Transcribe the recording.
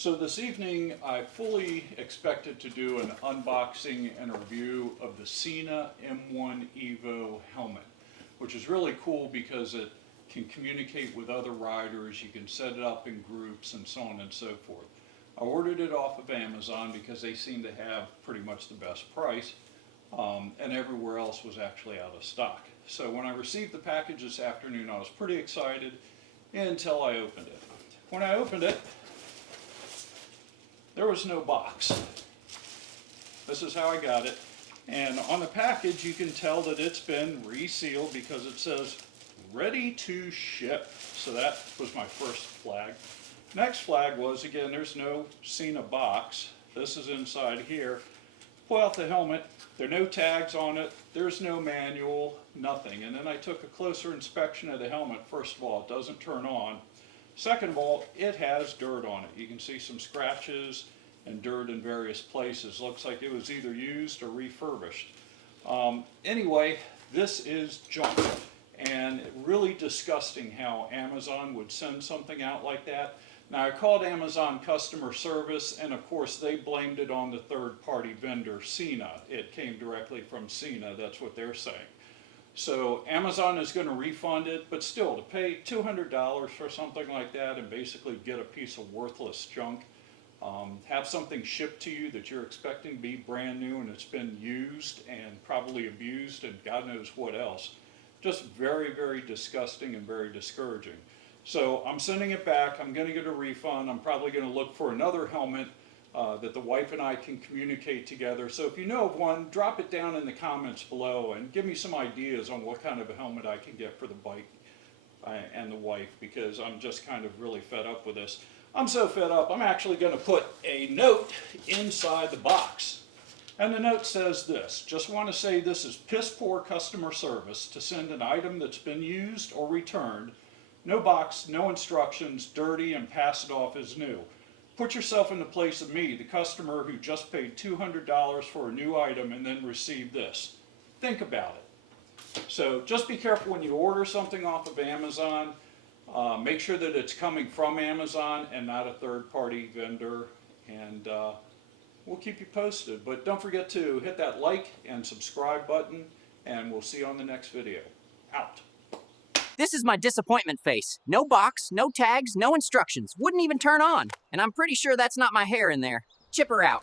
So this evening, I fully expected to do an unboxing and a review of the Sena M1 Evo helmet, which is really cool because it can communicate with other riders. You can set it up in groups and so on and so forth. I ordered it off of Amazon because they seem to have pretty much the best price, and everywhere else was actually out of stock. So when I received the package this afternoon, I was pretty excited until I opened it. When I opened it, there was no box. This is how I got it. And on the package, you can tell that it's been resealed because it says ready to ship. So that was my first flag. Next flag was, again, there's no Sena box. This is inside here. Pull out the helmet. There are no tags on it. There's no manual, nothing. And then I took a closer inspection of the helmet. First of all, it doesn't turn on. Second of all, it has dirt on it. You can see some scratches and dirt in various places. Looks like it was either used or refurbished. Anyway, this is junk. And really disgusting how Amazon would send something out like that. Now, I called Amazon customer service, and of course they blamed it on the third-party vendor, Sena. It came directly from Sena, that's what they're saying. So Amazon is going to refund it, but still, to pay $200 for something like that and basically get a piece of worthless junk, have something shipped to you that you're expecting to be brand new and it's been used and probably abused and God knows what else. Just very, very disgusting and very discouraging. So I'm sending it back. I'm going to get a refund. I'm probably going to look for another helmet that the wife and I can communicate together. So if you know of one, drop it down in the comments below and give me some ideas on what kind of a helmet I can get for the bike and the wife, because I'm just kind of really fed up with this. I'm so fed up, I'm actually going to put a note inside the box. And the note says this: just want to say this is piss poor customer service to send an item that's been used or returned, no box, no instructions, dirty, and pass it off as new. Put yourself in the place of me, the customer who just paid $200 for a new item and then received this. Think about it. So just be careful when you order something off of Amazon. Make sure that it's coming from Amazon and not a third-party vendor, and we'll keep you posted. But don't forget to hit that like and subscribe button, and we'll see you on the next video. Out. This is my disappointment face. No box, no tags, no instructions. Wouldn't even turn on. And I'm pretty sure that's not my hair in there. Chipper out.